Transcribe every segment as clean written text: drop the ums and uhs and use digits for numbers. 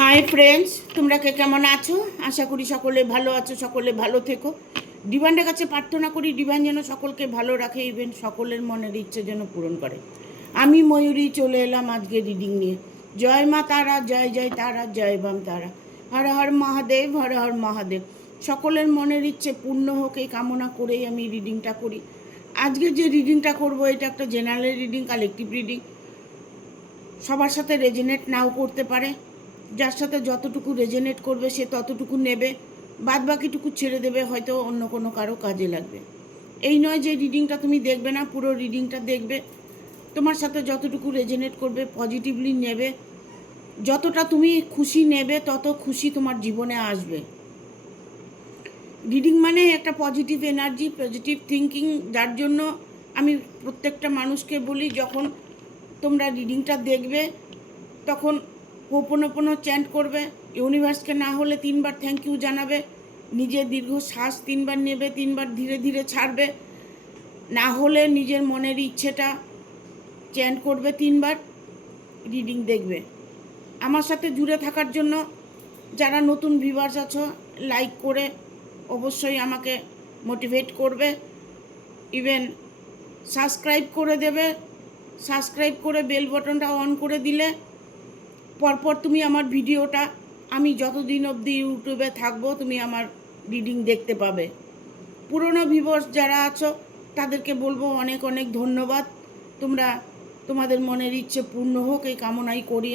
Hi friends, তোমরা কে কেমন আছো? আশা করি সকলে ভালো আছো, সকলে ভালো থেকো। ডিভাইনের কাছে প্রার্থনা করি ডিভাইন যেন সকলকে ভালো রাখে, ইভেন সকলের মনের ইচ্ছে যেন পূরণ করে। আমি ময়ূরী চলে এলাম আজকে রিডিং নিয়ে। জয় মা তারা, জয় জয় তারা, জয় বাম তারা। হর হর মহাদেব, হর হর মহাদেব। সকলের মনের ইচ্ছে পূর্ণ হোক এই কামনা করেই আমি রিডিংটা করি। আজকে যে রিডিংটা করব এটা একটা জেনারেল রিডিং, কালেকটিভ রিডিং। সবার সাথে রেজনেট নাও করতে পারে। যার সাথে যতটুকু রেজনেট করবে সে ততটুকু নেবে, বাদ বাকিটুকু ছেড়ে দেবে, হয়তো অন্য কোনো কারো কাজে লাগবে। এই নয় যে রিডিংটা তুমি দেখবে না, পুরো রিডিংটা দেখবে। তোমার সাথে যতটুকু রেজনেট করবে পজিটিভলি নেবে। যতটা তুমি খুশি নেবে তত খুশি তোমার জীবনে আসবে। রিডিং মানে একটা পজিটিভ এনার্জি, পজিটিভ থিঙ্কিং। যার জন্য আমি প্রত্যেকটা মানুষকে বলি, যখন তোমরা রিডিংটা দেখবে তখন হোপোনোপোনো চ্যান্ট করবে। ইউনিভার্সকে না হলে 3বার থ্যাংক ইউ জানাবে। নিজের দীর্ঘ শ্বাস 3বার নেবে, 3বার ধীরে ধীরে ছাড়বে। না হলে নিজের মনের ইচ্ছেটা চ্যান্ট করবে 3বার। রিডিং দেখবে। আমার সাথে জুড়ে থাকার জন্য যারা নতুন ভিউয়ার্স আছো, লাইক করে অবশ্যই আমাকে মোটিভেট করবে। ইভেন সাবস্ক্রাইব করে দেবে। সাবস্ক্রাইব করে বেল বাটনটা অন করে দিলে পরপর তুমি আমার ভিডিওটা, আমি যতদিন অবধি ইউটিউবে থাকবো, তুমি আমার রিডিং দেখতে পাবে। পুরনো ভিউয়ার্স যারা আছো তাদেরকে বলবো অনেক অনেক ধন্যবাদ। তোমরা তোমাদের মনের ইচ্ছে পূর্ণ হোক এই কামনাই করি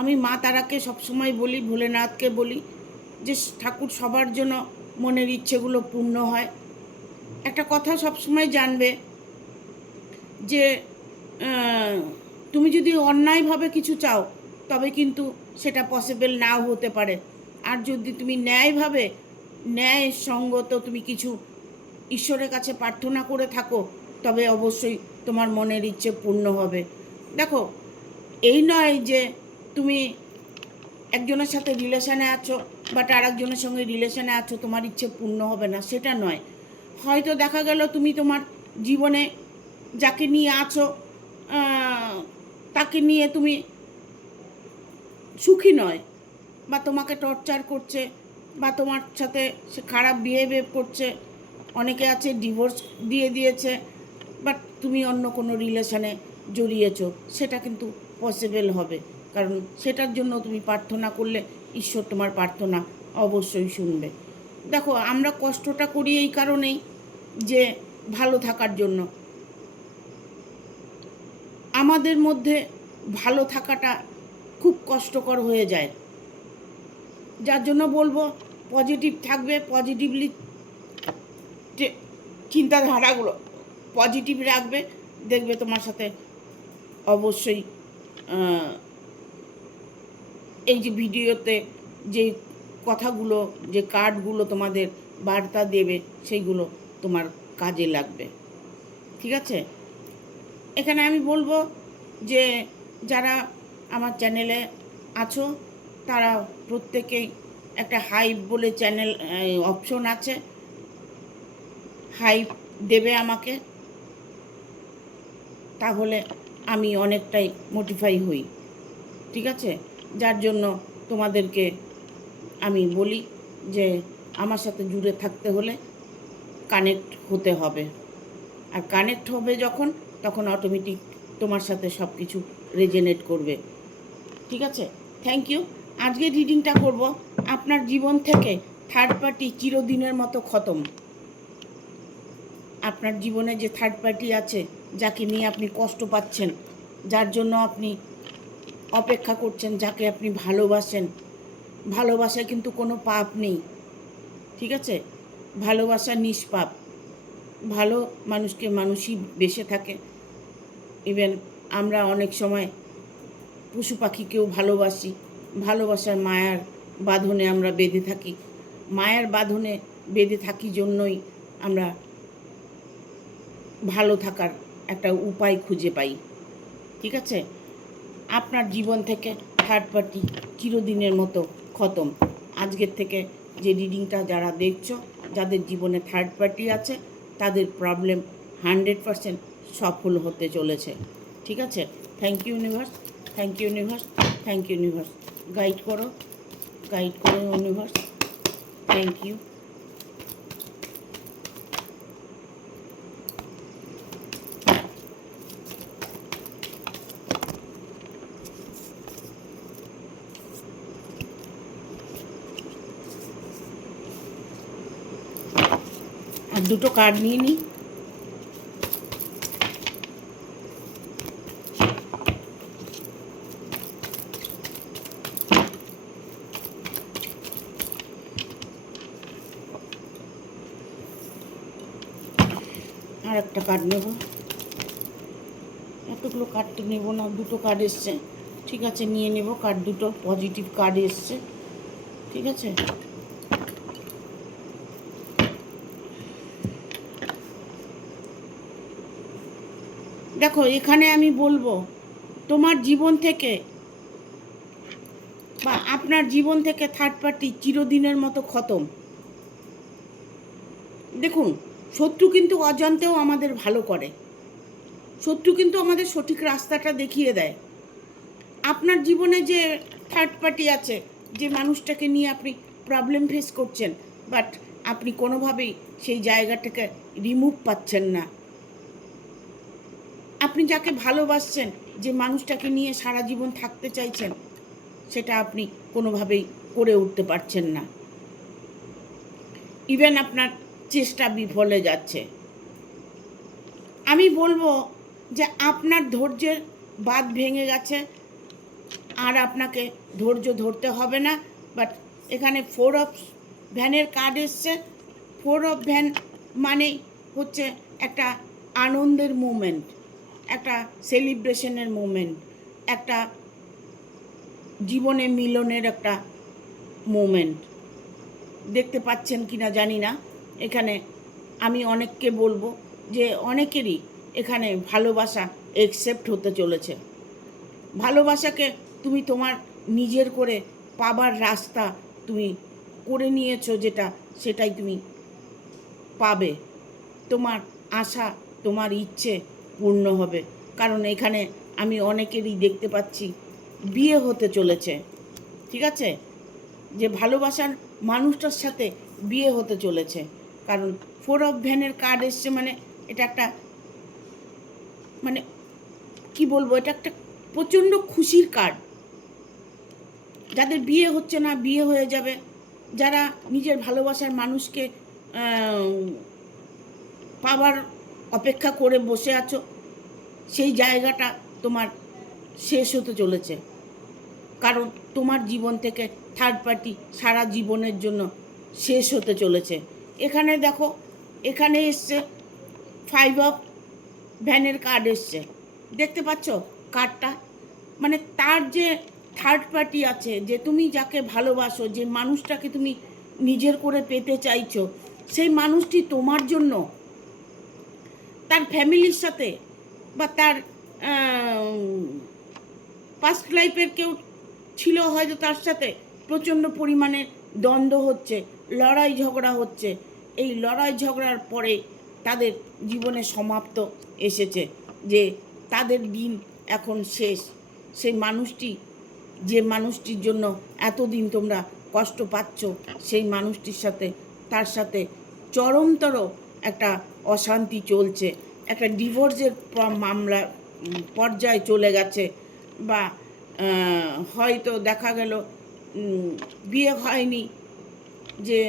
আমি মা তারাকে সবসময় বলি, ভোলেনাথকে বলি যে ঠাকুর সবার জন্য মনের ইচ্ছেগুলো পূর্ণ হয়। একটা কথা সবসময় জানবে যে তুমি যদি অন্যায়ভাবে কিছু চাও তবে কিন্তু সেটা পসিবল নাও হতে পারে। আর যদি তুমি ন্যায়ভাবে, ন্যায়সঙ্গত তুমি কিছু ঈশ্বরের কাছে প্রার্থনা করে থাকো, তবে অবশ্যই তোমার মনের ইচ্ছে পূর্ণ হবে। দেখো, এই নয় যে তুমি একজনের সাথে রিলেশনে আছো বাট আর একজনের সঙ্গে রিলেশনে আছো, তোমার ইচ্ছে পূর্ণ হবে না, সেটা নয়। হয়তো দেখা গেল তুমি তোমার জীবনে যাকে নিয়ে আছো তাকে নিয়ে তুমি সুখী নয়, বা তোমাকে টর্চার করছে, বা তোমার সাথে সে খারাপ বিহেভিয়ার করছে। অনেকে আছে ডিভোর্স দিয়ে দিয়েছে, বাট তুমি অন্য কোনো রিলেশনে জড়িয়েছো, সেটা কিন্তু পসিবল হবে। কারণ সেটার জন্য তুমি প্রার্থনা করলে ঈশ্বর তোমার প্রার্থনা অবশ্যই শুনবে। দেখো, আমরা কষ্টটা করি এই কারণেই যে ভালো থাকার জন্য। আমাদের মধ্যে ভালো থাকাটা খুব কষ্টকর হয়ে যায়। যার জন্য বলবো পজিটিভ থাকবে, পজিটিভলি চিন্তাধারাগুলো পজিটিভ রাখবে, দেখবে তোমার সাথে অবশ্যই এই যে ভিডিওতে যে কথাগুলো, যে কার্ডগুলো তোমাদের বার্তা দেবে, সেইগুলো তোমার কাজে লাগবে। ঠিক আছে? এখানে আমি বলবো যে যারা আমার চ্যানেলে আছো তারা প্রত্যেকেই একটা হাইপ বলে চ্যানেল অপশন আছে, হাইপ দেবে আমাকে, তাহলে আমি অনেকটাই মোটিফাই হই। ঠিক আছে? যার জন্য তোমাদেরকে আমি বলি যে আমার সাথে জুড়ে থাকতে হলে কানেক্ট হতে হবে। আর কানেক্ট হবে যখন, তখন অটোমেটিক তোমার সাথে সব কিছু রেজনেট করবে। ঠিক আছে? Thank you. আজকে রিডিংটা করব আপনার জীবন থেকে থার্ড পার্টি চিরদিনের মতো খতম। আপনার জীবনে যে থার্ড পার্টি আছে, যাকে নিয়ে আপনি কষ্ট পাচ্ছেন, যার জন্য আপনি অপেক্ষা করছেন, যাকে আপনি ভালোবাসেন, ভালোবাসায় কিন্তু কোনো পাপ নেই। ঠিক আছে? ভালোবাসা নিষ্পাপ। ভালো মানুষকে মানুষই বেসে থাকে। ইভেন আমরা অনেক সময় পশু পাখিকেও ভালোবাসি। ভালোবাসার মায়ার বাঁধনে আমরা বেঁধে থাকি। মায়ার বাঁধনে বেঁধে থাকি জন্যই আমরা ভালো থাকার একটা উপায় খুঁজে পাই। ঠিক আছে? আপনার জীবন থেকে থার্ড পার্টি চিরদিনের মতো খতম। আজকের থেকে যে রিডিংটা যারা দেখছো, যাদের জীবনে থার্ড পার্টি আছে, তাদের প্রবলেম 100% সফল হতে চলেছে। ঠিক আছে? Thank you universe, thank you universe, thank you universe. Guide করো ইউনিভার্স। Thank you. আর দুটো কার্ড নিয়ে নিই। আর একটা কার্ড নেব। এতগুলো কার্ড তো নেবো না, দুটো কার্ড এসছে, ঠিক আছে নিয়ে নেব কার্ড দুটো। পজিটিভ কার্ড এসছে, ঠিক আছে। দেখো এখানে আমি বলবো তোমার জীবন থেকে বা আপনার জীবন থেকে থার্ড পার্টি চিরদিনের মতো খতম। দেখুন, শত্রু কিন্তু অজান্তেও আমাদের ভালো করে, শত্রু কিন্তু আমাদের সঠিক রাস্তাটা দেখিয়ে দেয়। আপনার জীবনে যে থার্ড পার্টি আছে, যে মানুষটাকে নিয়ে আপনি প্রবলেম ফেস করছেন, বাট আপনি কোনোভাবেই সেই জায়গাটাকে রিমুভ পাচ্ছেন না। আপনি যাকে ভালোবাসছেন, যে মানুষটাকে নিয়ে সারা জীবন থাকতে চাইছেন, সেটা আপনি কোনোভাবেই করে উঠতে পারছেন না। ইভেন আপনার চেষ্টা বিফলে যাচ্ছে। আমি বলবো যে আপনার ধৈর্যের বাঁধ ভেঙে গেছে, আর আপনাকে ধৈর্য ধরতে হবে না। বাট এখানে 4 অফ ভ্যানের কার্ড এসছে। 4 অফ ভ্যান মানে হচ্ছে একটা আনন্দের মুমেন্ট, একটা সেলিব্রেশনের মুমেন্ট, একটা জীবনে মিলনের একটা মুমেন্ট। দেখতে পাচ্ছেন কি না জানি না। এখানে আমি অনেককে বলবো যে অনেকেরই এখানে ভালোবাসা একসেপ্ট হতে চলেছে। ভালোবাসাকে তুমি তোমার নিজের করে পাবার রাস্তা তুমি করে নিয়েছো, সেটাই তুমি পাবে। তোমার আশা, তোমার ইচ্ছে পূর্ণ হবে। কারণ এখানে আমি অনেকেরই দেখতে পাচ্ছি বিয়ে হতে চলেছে, ঠিক আছে। যে ভালোবাসার মানুষটার সাথে বিয়ে হতে চলেছে। কারণ 4 অফ ভ্যানের কার্ড এসছে, মানে এটা একটা, মানে কি বলবো, এটা একটা প্রচণ্ড খুশির কার্ড। যাদের বিয়ে হচ্ছে না, বিয়ে হয়ে যাবে। যারা নিজের ভালোবাসার মানুষকে পাবার অপেক্ষা করে বসে আছো, সেই জায়গাটা তোমার শেষ হতে চলেছে। কারণ তোমার জীবন থেকে থার্ড পার্টি সারা জীবনের জন্য শেষ হতে চলেছে। এখানে দেখো, এখানে এসছে 5 অফ ভ্যানের কার্ড এসছে, দেখতে পাচ্ছ কার্ডটা। মানে তার যে থার্ড পার্টি আছে, যে তুমি যাকে ভালোবাসো, যে মানুষটাকে তুমি নিজের করে পেতে চাইছো, সেই মানুষটি তোমার জন্য তার ফ্যামিলির সাথে বা তার পাস্ট লাইফের কেউ ছিল হয়তো, তার সাথে প্রচণ্ড পরিমাণে দ্বন্দ্ব হচ্ছে, লড়াই ঝগড়া হচ্ছে। এই লড়াই ঝগড়ার পরে তাদের জীবনে সমাপ্ত এসেছে, যে তাদের দিন এখন শেষ। সেই মানুষটি, যে মানুষটির জন্য এতদিন তোমরা কষ্ট পাচ্ছ, সেই মানুষটির সাথে, তার সাথে চরমতর একটা অশান্তি চলছে, একটা ডিভোর্সের মামলা পর্যায়ে চলে গেছে। বা হয়তো দেখা গেল বিয়ে হয়নি, যে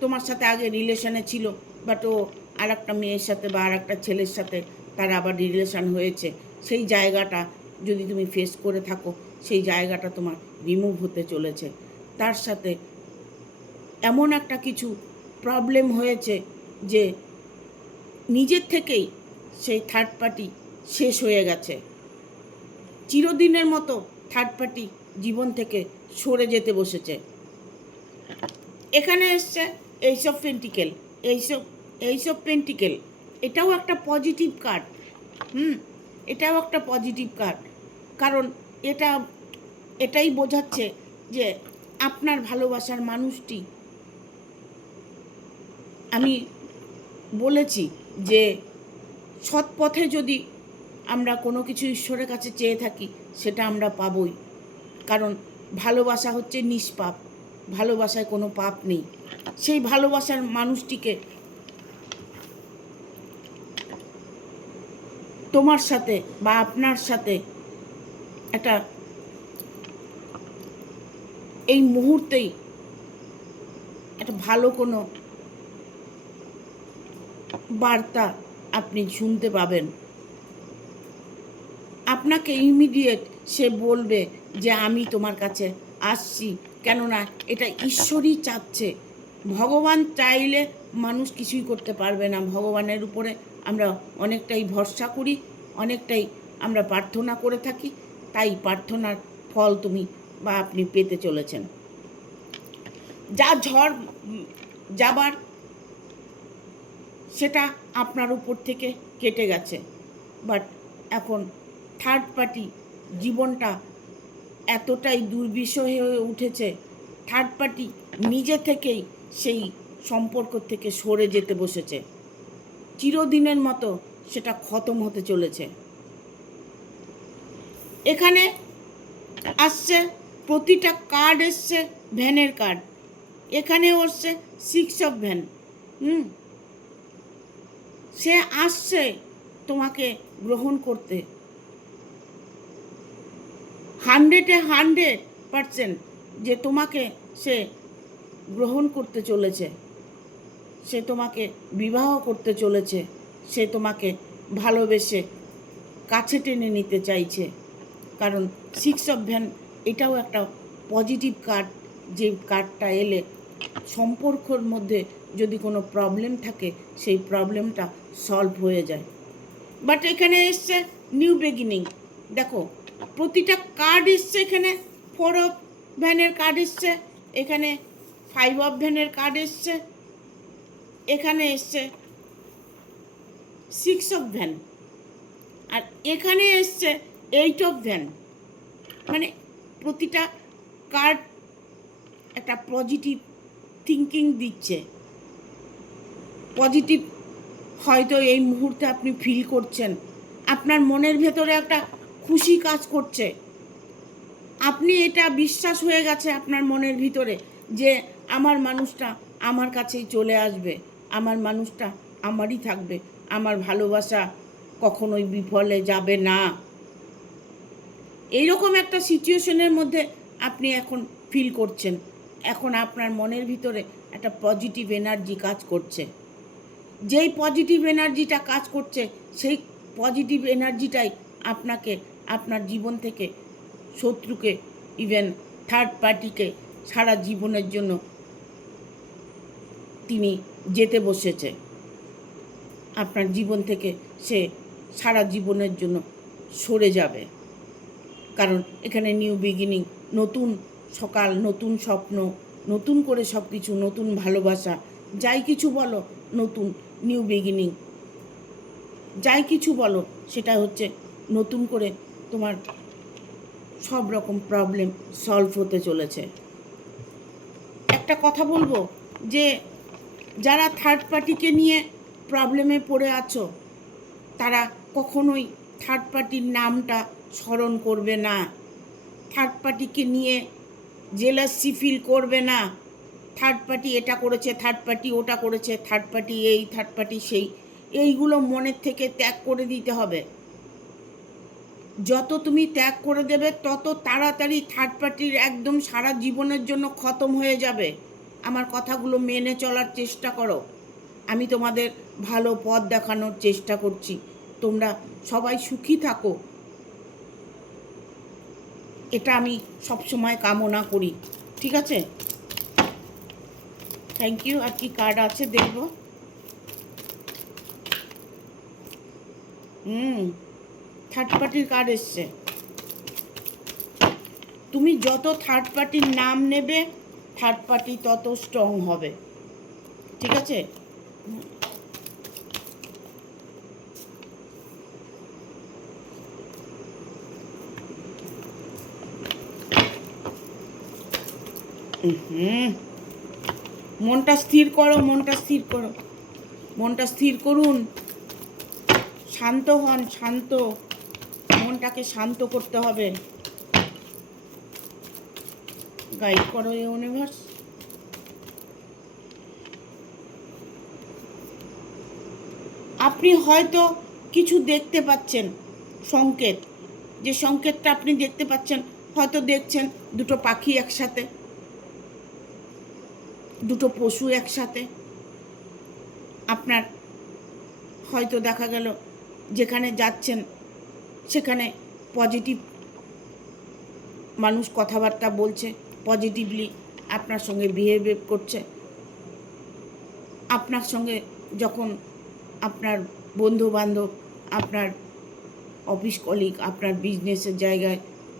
তোমার সাথে আগে রিলেশনে ছিল, বাট ও আর একটা মেয়ের সাথে বা আর একটা ছেলের সাথে তার আবার রিলেশন হয়েছে। সেই জায়গাটা যদি তুমি ফেস করে থাকো, সেই জায়গাটা তোমার রিমুভ হতে চলেছে। তার সাথে এমন একটা কিছু প্রবলেম হয়েছে যে নিজের থেকেই সেই থার্ড পার্টি শেষ হয়ে গেছে। চিরদিনের মতো থার্ড পার্টি জীবন থেকে সরে যেতে বসেছে। এখানে এসছে এইসব পেন্টিকেল, এইসব পেন্টিকেল, এটাও একটা পজিটিভ কার্ড। এটাও একটা পজিটিভ কার্ড। কারণ এটাই বোঝাচ্ছে যে আপনার ভালোবাসার মানুষটি, আমি বলেছি যে সৎ পথে যদি আমরা কোনো কিছু ঈশ্বরের কাছে চেয়ে থাকি, সেটা আমরা পাবই। কারণ ভালোবাসা হচ্ছে নিষ্পাপ, ভালোবাসায় কোনো পাপ নেই। সেই ভালোবাসার মানুষটিকে তোমার সাথে বা আপনার সাথে একটা এই মুহূর্তেই একটা ভালো কোনো বার্তা আপনি শুনতে পাবেন। আপনাকে ইমিডিয়েট সে বলবে যে আমি তোমার কাছে আসছি, কেননা এটা ঈশ্বরই চাচ্ছে। ভগবান চাইলে মানুষ কিছুই করতে পারবে না। ভগবানের উপরে আমরা অনেকটাই ভরসা করি, অনেকটাই আমরা প্রার্থনা করে থাকি, তাই প্রার্থনার ফল তুমি বা আপনি পেতে চলেছেন। যা ঝড় যাবার সেটা আপনার উপর থেকে কেটে গেছে, বাট এখন থার্ড পার্টি জীবনটা এতটাই দুর্বিষহ হয়ে উঠেছে, থার্ড পার্টি নিজে থেকেই সেই সম্পর্ক থেকে সরে যেতে বসেছে। চিরদিনের মতো সেটা খতম হতে চলেছে। এখানে আসছে প্রতিটা কার্ড এসছে ভ্যানের কার্ড, এখানে আসছে 6 অফ ভ্যান। সে আসছে তোমাকে গ্রহণ করতে, 100% যে তোমাকে সে গ্রহণ করতে চলেছে, সে তোমাকে বিবাহ করতে চলেছে, সে তোমাকে ভালোবেসে কাছে টেনে নিতে চাইছে। কারণ 6 অফ ভ্যান এটাও একটা পজিটিভ কার্ড, যে কার্ডটা এলে সম্পর্কর মধ্যে যদি কোনো প্রবলেম থাকে সেই প্রবলেমটা সলভ হয়ে যায়। বাট এখানে এসছে নিউ বিগিনিং। দেখো প্রতিটা কার্ড এসছে, এখানে 4 অফ ভ্যানের কার্ড এসছে, এখানে 5 অফ ভ্যানের কার্ড এসছে, এখানে এসছে 6 অফ ভ্যান, আর এখানে এসছে 8 অফ ভ্যান। মানে প্রতিটা কার্ড একটা পজিটিভ থিঙ্কিং দিচ্ছে। পজিটিভ হয়তো এই মুহূর্তে আপনি ফিল করছেন, আপনার মনের ভেতরে একটা খুশি কাজ করছে। আপনি এটা বিশ্বাস হয়ে গেছে আপনার মনের ভিতরে যে আমার মানুষটা আমার কাছেই চলে আসবে, আমার মানুষটা আমারই থাকবে, আমার ভালোবাসা কখনোই বিফলে যাবে না। এইরকম একটা সিচুয়েশনের মধ্যে আপনি এখন ফিল করছেন। এখন আপনার মনের ভিতরে একটা পজিটিভ এনার্জি কাজ করছে। যেই পজিটিভ এনার্জিটা কাজ করছে সেই পজিটিভ এনার্জিটাই আপনাকে আপনার জীবন থেকে শত্রুকে, ইভেন থার্ড পার্টিকে সারা জীবনের জন্য তিনি যেতে বসেছে। আপনার জীবন থেকে সে সারা জীবনের জন্য সরে যাবে। কারণ এখানে নিউ বিগিনিং, নতুন সকাল, নতুন স্বপ্ন, নতুন করে সব কিছু, নতুন ভালোবাসা, যাই কিছু বলো নতুন, নিউ বিগিনিং, যাই কিছু বলো সেটা হচ্ছে নতুন করে তোমার সব রকম প্রবলেম সলভ হতে চলেছে। একটা কথা বলবো যে যারা থার্ড পার্টিকে নিয়ে প্রবলেমে পড়ে আছো তারা কখনোই থার্ড পার্টির নামটা স্মরণ করবে না, থার্ড পার্টিকে নিয়ে জেলাসি ফিল করবে না। থার্ড পার্টি এটা করেছে, থার্ড পার্টি ওটা করেছে, থার্ড পার্টি এই, থার্ড পার্টি সেই, এইগুলো মনের থেকে ত্যাগ করে দিতে হবে। যত তুমি ত্যাগ করে দেবে তত তাড়াতাড়ি থার্ড পার্টির একদম সারা জীবনের জন্য খতম হয়ে যাবে। আমার কথাগুলো মেনে চলার চেষ্টা করো, আমি তোমাদের ভালো পথ দেখানোর চেষ্টা করছি। তোমরা সবাই সুখী থাকো, এটা আমি সবসময় কামনা করি। ঠিক আছে, থ্যাংক ইউ। আর কি কার্ড আছে দেখব। থার্ড পার্টির কার্ড এসছে। তুমি যত থার্ড পার্টির নাম নেবে থার্ড পার্টি তত স্ট্রং হবে। ঠিক আছে, মনটা স্থির করো, মনটা স্থির করো, মনটা স্থির করুন, শান্ত হন, শান্ত, মনটাকে শান্ত করতে হবে। গাইড করো ইউনিভার্স। আপনি হয়তো কিছু দেখতে পাচ্ছেন, সংকেত, যে সংকেতটা আপনি দেখতে পাচ্ছেন, হয়তো দেখছেন দুটো পাখি একসাথে, দুটো পশু একসাথে। আপনার হয়তো দেখা গেল যেখানে যাচ্ছেন সেখানে পজিটিভ মানুষ কথাবার্তা বলছে, পজিটিভলি আপনার সঙ্গে বিহেভ করছে। আপনার সঙ্গে যখন আপনার বন্ধু বান্ধব, আপনার অফিস কলিগ, আপনার বিজনেসের জায়গায়,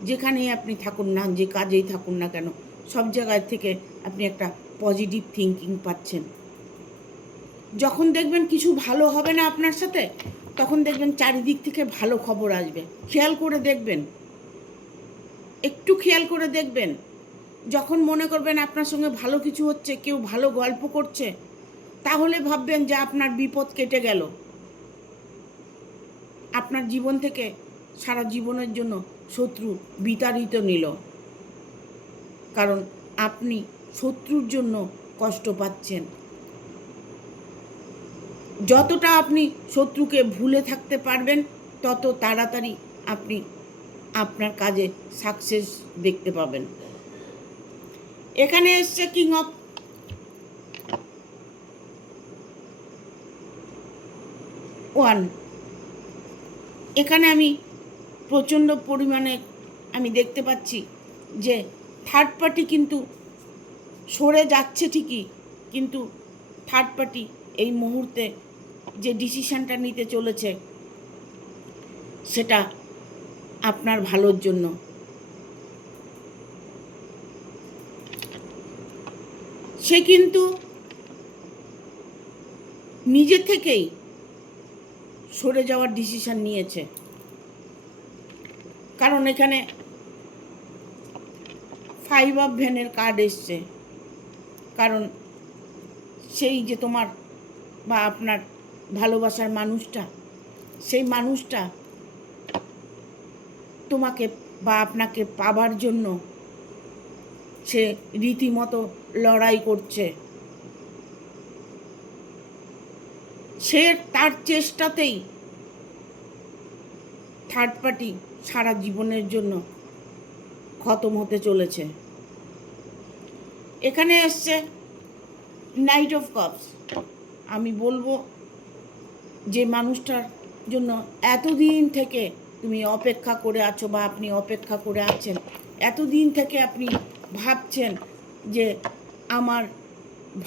যেখানেই আপনি থাকুন না, যে কাজেই থাকুন না কেন, সব জায়গায় থেকে আপনি একটা পজিটিভ থিঙ্কিং পাচ্ছেন। যখন দেখবেন কিছু ভালো হবে না আপনার সাথে, তখন দেখবেন চারিদিক থেকে ভালো খবর আসবে। খেয়াল করে দেখবেন, একটু খেয়াল করে দেখবেন। যখন মনে করবেন আপনার সঙ্গে ভালো কিছু হচ্ছে, কেউ ভালো গল্প করছে, তাহলে ভাববেন যে আপনার বিপদ কেটে গেল। আপনার জীবন থেকে সারা জীবনের জন্য শত্রু বিতাড়িত নিল। কারণ আপনি শত্রুর জন্য কষ্ট পাচ্ছেন। যতটা আপনি শত্রুকে ভুলে থাকতে পারবেন, তত তাড়াতাড়ি আপনি আপনার কাজে সাকসেস দেখতে পাবেন। এখানে এসছে কিং অফ ওয়ান। এখানে আমি প্রচণ্ড পরিমাণে আমি দেখতে পাচ্ছি যে থার্ড পার্টি কিন্তু সরে যাচ্ছে ঠিকই, কিন্তু থার্ড পার্টি এই মুহূর্তে যে ডিসিশানটা নিতে চলেছে সেটা আপনার ভালোর জন্য। সে কিন্তু নিজে থেকেই সরে যাওয়ার ডিসিশান নিয়েছে। কারণ এখানে 5 অফ ভেনের কার্ড এসছে। কারণ সেই যে তোমার বা আপনার ভালোবাসার মানুষটা, সেই মানুষটা তোমাকে বা আপনাকে পাবার জন্য সে রীতিমতো লড়াই করছে। সে তার চেষ্টাতেই থার্ড পার্টি সারা জীবনের জন্য খতম হতে চলেছে। এখানে এসছে নাইট অফ কাপস। আমি বলবো যে মানুষটার জন্য এতদিন থেকে তুমি অপেক্ষা করে আছো বা আপনি অপেক্ষা করে আছেন, এতদিন থেকে আপনি ভাবছেন যে আমার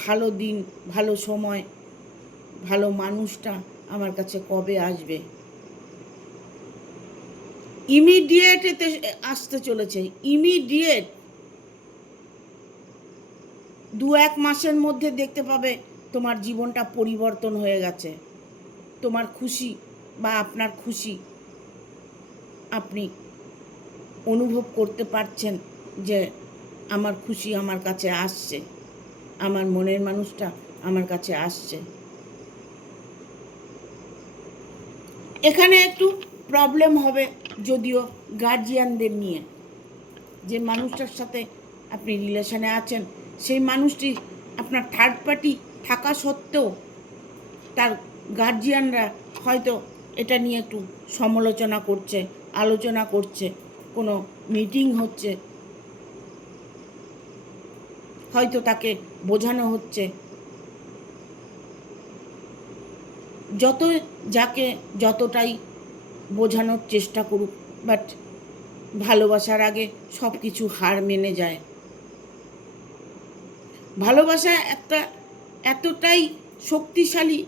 ভালো দিন, ভালো সময়, ভালো মানুষটা আমার কাছে কবে আসবে। ইমিডিয়েট এতে আসতে চলেছে, ইমিডিয়েট 2-1 মাসের মধ্যে দেখতে পাবে তোমার জীবনটা পরিবর্তন হয়ে গেছে। তোমার খুশি বা আপনার খুশি আপনি অনুভব করতে পারছেন যে আমার খুশি আমার কাছে আসছে, আমার মনের মানুষটা আমার কাছে আসছে। এখানে একটু প্রবলেম হবে যদিও গার্জিয়ানদের নিয়ে। যে মানুষটার সাথে আপনি রিলেশনে আছেন, সেই মানুষটি আপনার থার্ড পার্টি থাকা সত্ত্বেও তার গার্জিয়ানরা হয়তো এটা নিয়ে একটু সমালোচনা করছে, আলোচনা করছে, কোনো মিটিং হচ্ছে, হয়তো তাকে বোঝানো হচ্ছে। যাকে যতটাই বোঝানোর চেষ্টা করুক, বাট ভালোবাসার আগে সব কিছু হার মেনে যায়। ভালোবাসা একটা এতটাই শক্তিশালী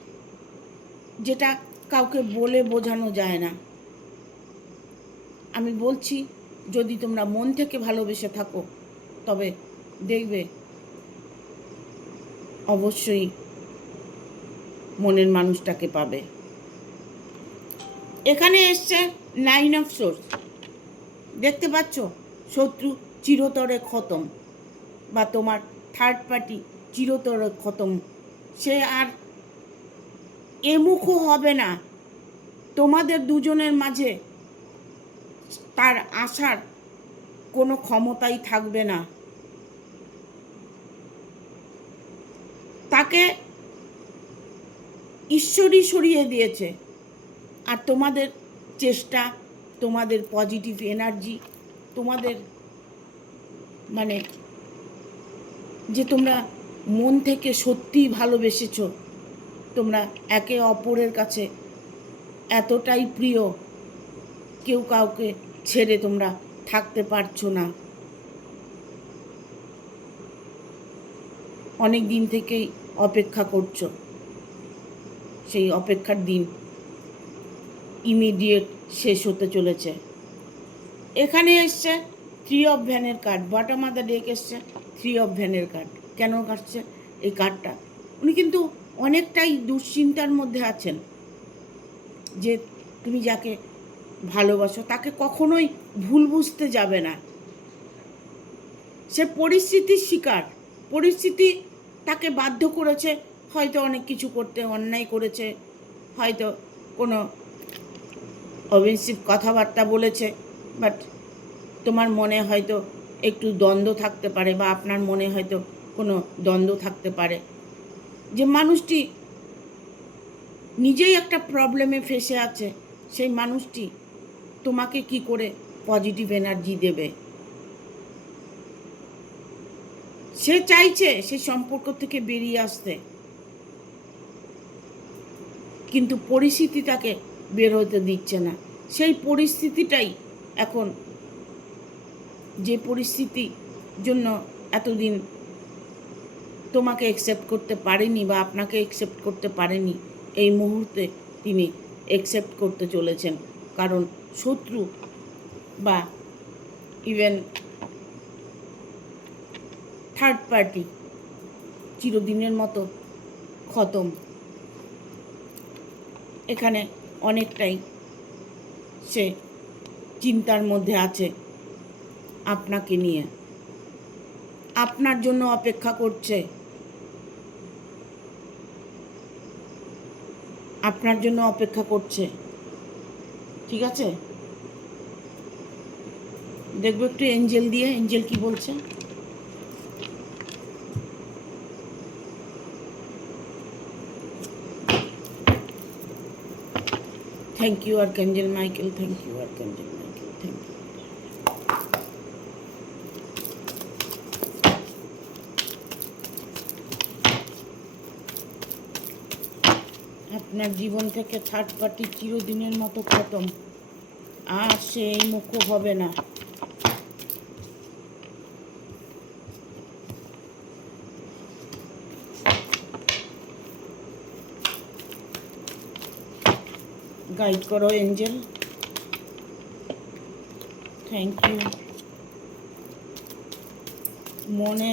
যেটা কাউকে বলে বোঝানো যায় না। আমি বলছি, যদি তোমরা মন থেকে ভালোবেসে থাকো তবে দেখবে অবশ্যই মনের মানুষটাকে পাবে। এখানে এসছে 9 অফ সোর্স। দেখতে পাচ্ছ শত্রু চিরতরে খতম, বা তোমার থার্ড পার্টি চিরতরে খতম। সে আর এমুখও হবে না, তোমাদের দুজনের মাঝে তার আসার কোনো ক্ষমতাই থাকবে না। তাকে ঈশ্বরই সরিয়ে দিয়েছে। আর তোমাদের চেষ্টা, তোমাদের পজিটিভ এনার্জি, তোমাদের মানে যে তোমরা মন থেকে সত্যিই ভালোবেসেছো, তোমরা একে অপরের কাছে এতটাই প্রিয়, কেউ কাউকে ছেড়ে তোমরা থাকতে পারছো না। অনেক দিন থেকেই অপেক্ষা করছো, সেই অপেক্ষার দিন ইমিডিয়েট শেষ হতে চলেছে। এখানে এসছে 3 অফ ভ্যানের card, bottom of the deck এসছে 3 অফ ভ্যানের কার্ড। কেন কাটছে এই কার্ডটা? উনি কিন্তু অনেকটাই দুশ্চিন্তার মধ্যে আছেন যে তুমি যাকে ভালোবাসো তাকে কখনোই ভুল বুঝতে যাবে না। সে পরিস্থিতির শিকার, পরিস্থিতি তাকে বাধ্য করেছে, হয়তো অনেক কিছু করতে, অন্যায় করেছে, হয়তো কোনো অবেসিভ কথাবার্তা বলেছে, বাট তোমার মনে হয়তো একটু দ্বন্দ্ব থাকতে পারে, বা আপনার মনে হয়তো কোনো দ্বন্দ্ব থাকতে পারে যে মানুষটি নিজেই একটা প্রবলেমে ফেসে আছে, সেই মানুষটি তোমাকে কি করে পজিটিভ এনার্জি দেবে? সে চাইছে সে সম্পর্ক থেকে বেরিয়ে আসতে, কিন্তু পরিস্থিতি তাকে বের হতে দিচ্ছে না। সেই পরিস্থিতিটাই এখন, যে পরিস্থিতির জন্য এতদিন তোমাকে অ্যাকসেপ্ট করতে পারেনি বা আপনাকে অ্যাকসেপ্ট করতে পারেনি, এই মুহূর্তে তিনি অ্যাকসেপ্ট করতে চলেছেন। কারণ শত্রু বা ইভেন থার্ড পার্টি চিরদিনের মতো খতম। এখানে অনেকটাই সে চিন্তার মধ্যে আছে আপনাকে নিয়ে, আপনার জন্য অপেক্ষা করছে, আপনার জন্য অপেক্ষা করছে। ঠিক আছে, দেখবো একটু এঞ্জেল দিয়ে, এঞ্জেল কি বলছে। Thank you archangel Michael, thank you archangel Michael, thank you. আপনার জীবন থেকে থার্ড পার্টি চিরদিনের মতো খতম, আর সে এই মুখ হবে না। গাইড করো এঞ্জেল, থ্যাংক ইউ। মনে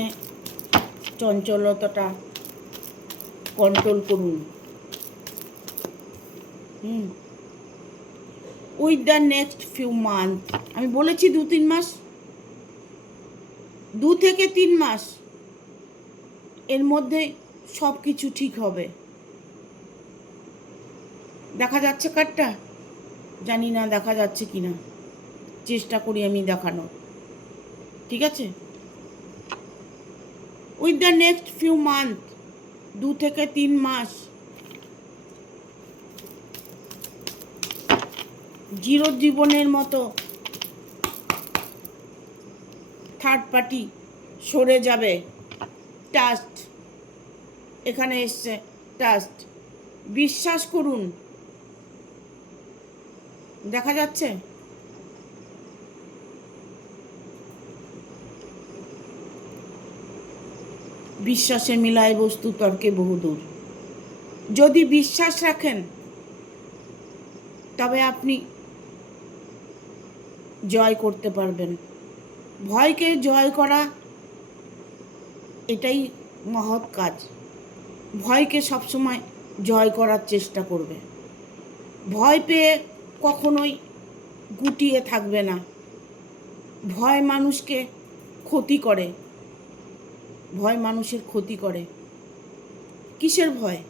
চঞ্চলতাটা কন্ট্রোল করুন। With the next few month, আমি বলেছি 2-3 মাস, 2 থেকে 3 মাস এর মধ্যে সব কিছু ঠিক হবে। দেখা যাচ্ছে কার্ডটা? জানি না দেখা যাচ্ছে কি না, চেষ্টা করি আমি দেখানোর। ঠিক আছে, with the next few month, 2 থেকে 3 মাস জিরো জীবনের মতো থার্ড পার্টি সরে যাবে। ট্রাস্ট, এখানে এসছে ট্রাস্ট, বিশ্বাস করুন। দেখা যাচ্ছে বিশ্বাসে মিলায় বস্তু তর্কে বহুদূর। যদি বিশ্বাস রাখেন তবে আপনি জয় করতে পারবেন। ভয়কে জয় করা এটাই মহৎ কাজ। ভয়কে সবসময় জয় করার চেষ্টা করবে। ভয় পেয়ে কখনোই গুটিয়ে থাকবে না। ভয় মানুষকে ক্ষতি করে, ভয় মানুষের ক্ষতি করে। কিসের ভয়?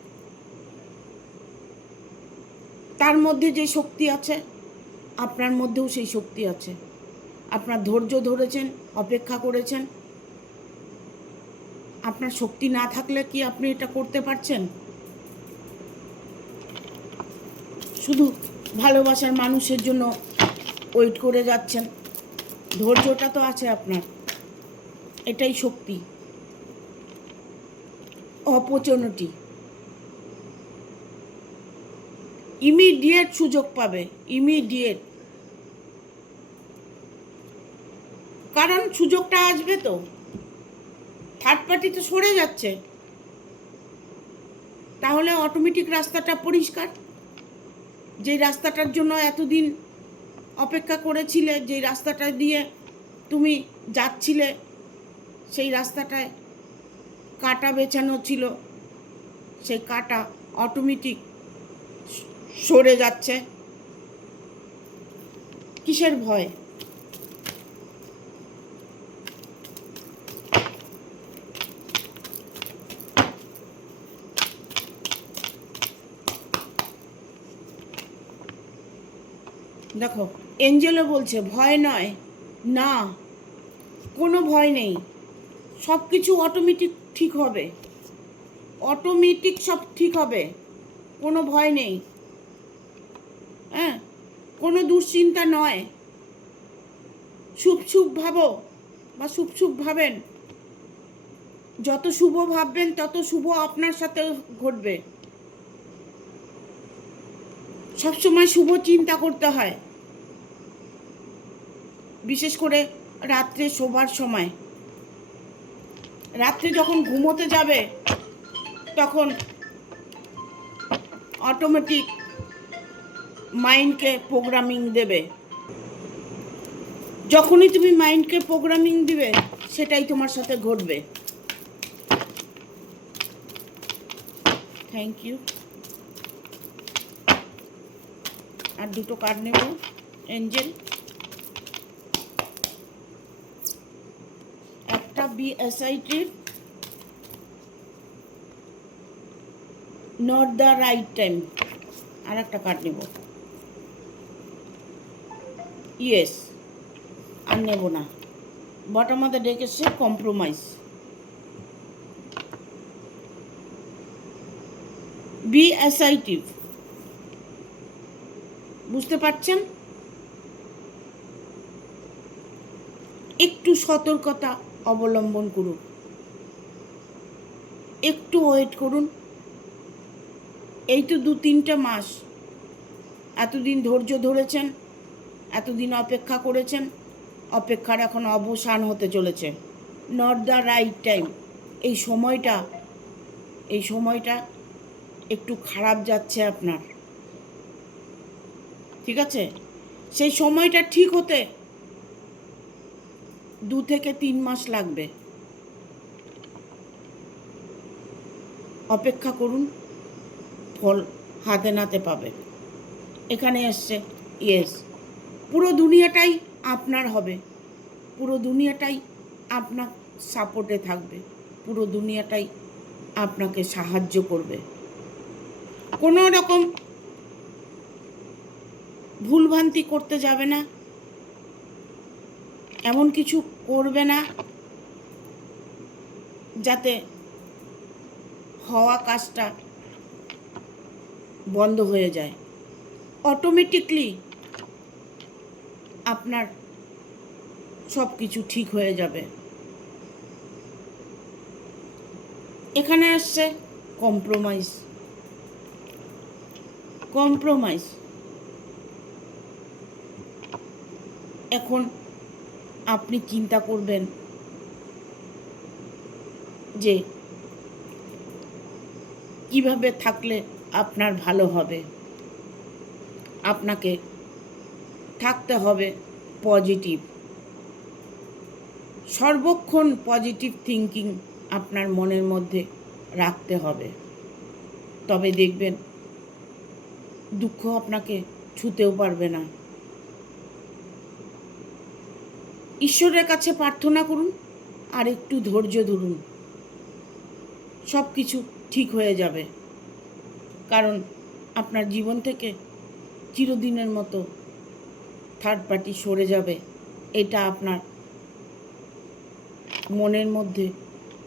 তার মধ্যে যে শক্তি আছে আপনার মধ্যেও সেই শক্তি আছে। আপনার ধৈর্য ধরেছেন, অপেক্ষা করেছেন, আপনার শক্তি না থাকলে কি আপনি এটা করতে পারছেন? শুধু ভালোবাসার মানুষের জন্য ওয়েট করে যাচ্ছেন। ধৈর্যটা তো আছে আপনার, এটাই শক্তি। অপরচুনিটি, ইমিডিয়েট সুযোগ পাবে, ইমিডিয়েট। কারণ সুযোগটা আসবে তো, থার্ড পার্টি তো সরে যাচ্ছে, তাহলে অটোমেটিক রাস্তাটা পরিষ্কার। যে রাস্তাটার জন্য এতদিন অপেক্ষা করেছিলে, যে রাস্তাটা দিয়ে তুমি যাচ্ছিলে, সেই রাস্তাটায় কাঁটা বেছানো ছিল, সেই কাঁটা অটোমেটিক সরে যাচ্ছে। কিসের ভয়? দেখো, এঞ্জেলও বলছে ভয় নয়, না, কোনো ভয় নেই, সব কিছু অটোমেটিক ঠিক হবে, অটোমেটিক সব ঠিক হবে, কোনো ভয় নেই। হ্যাঁ, কোনো দুশ্চিন্তা নয়। শুভ শুভ ভাবো বা শুভ শুভ ভাবেন, যত শুভ ভাববেন তত শুভ আপনার সাথে ঘটবে। সবসময় শুভ চিন্তা করতে হয়, বিশেষ করে রাত্রে শোবার সময়। রাত্রে যখন ঘুমোতে যাবে তখন অটোমেটিক মাইন্ডকে প্রোগ্রামিং দেবে। যখনই তুমি মাইন্ডকে প্রোগ্রামিং দিবে, সেটাই তোমার সাথে ঘটবে। Thank you. আর দুটো কার্ড নেব। এঞ্জেল, একটা BSIT, not the right time. আর একটা কার্ড নেব। ইয়েস, আর নেব না। বটম অফ দ্য ডেক এসছে কম্প্রোমাইজ। BSIT, বুঝতে পারছেন? একটু সতর্কতা অবলম্বন করুন, একটু ওয়েট করুন। এই তো 2-3 মাস এতদিন ধৈর্য ধরেছেন, এতদিন অপেক্ষা করেছেন, অপেক্ষার এখন অবসান হতে চলেছে। Not the right time. এই সময়টা একটু খারাপ যাচ্ছে আপনার, ঠিক আছে? সেই সময়টা ঠিক হতে 2 থেকে 3 মাস লাগবে। অপেক্ষা করুন, ফল হাতে নাতে পাবে। এখানে এসছে ইয়েস। পুরো দুনিয়াটাই আপনার হবে, পুরো দুনিয়াটাই আপনার সাপোর্টে থাকবে, পুরো দুনিয়াটাই আপনাকে সাহায্য করবে। কোনো রকম ভুলভ্রান্তি করতে যাবে না, এমন কিছু করবে না যাতে হওয়া কাজটা বন্ধ হয়ে যায়। অটোমেটিকলি আপনার সব কিছু ঠিক হয়ে যাবে। এখানে আসছে কম্প্রোমাইজ। এখন আপনি চিন্তা করবেন যে কিভাবে থাকলে আপনার ভালো হবে। আপনাকে থাকতে হবে পজিটিভ, সর্বক্ষণ পজিটিভ থিঙ্কিং আপনার মনের মধ্যে রাখতে হবে। তবে দেখবেন দুঃখ আপনাকে ছুঁতেও পারবে না। ঈশ্বরের কাছে প্রার্থনা করুন আর একটু ধৈর্য ধরুন, সব কিছু ঠিক হয়ে যাবে। কারণ আপনার জীবন থেকে চিরদিনের মতো থার্ড পার্টি সরে যাবে, এটা আপনার মনের মধ্যে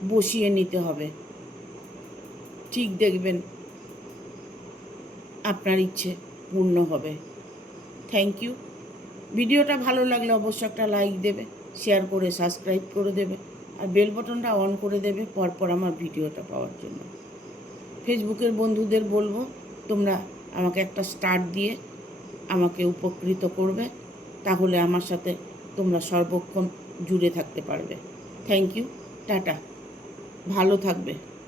বসিয়ে নিতে হবে। ঠিক দেখবেন আপনার ইচ্ছে পূর্ণ হবে। Thank you. ভিডিওটা ভালো লাগলে অবশ্যই একটা লাইক দেবে, শেয়ার করে সাবস্ক্রাইব করে দেবে, আর বেল বাটনটা অন করে দেবে পরপর আমার ভিডিওটা পাওয়ার জন্য। ফেসবুকের বন্ধুদের বলবো তোমরা আমাকে একটা স্টার দিয়ে আমাকে উপকৃত করবে, তাহলে আমার সাথে তোমরা সর্বক্ষণ জুড়ে থাকতে পারবে। থ্যাংক ইউ, টাটা, ভালো থাকবে।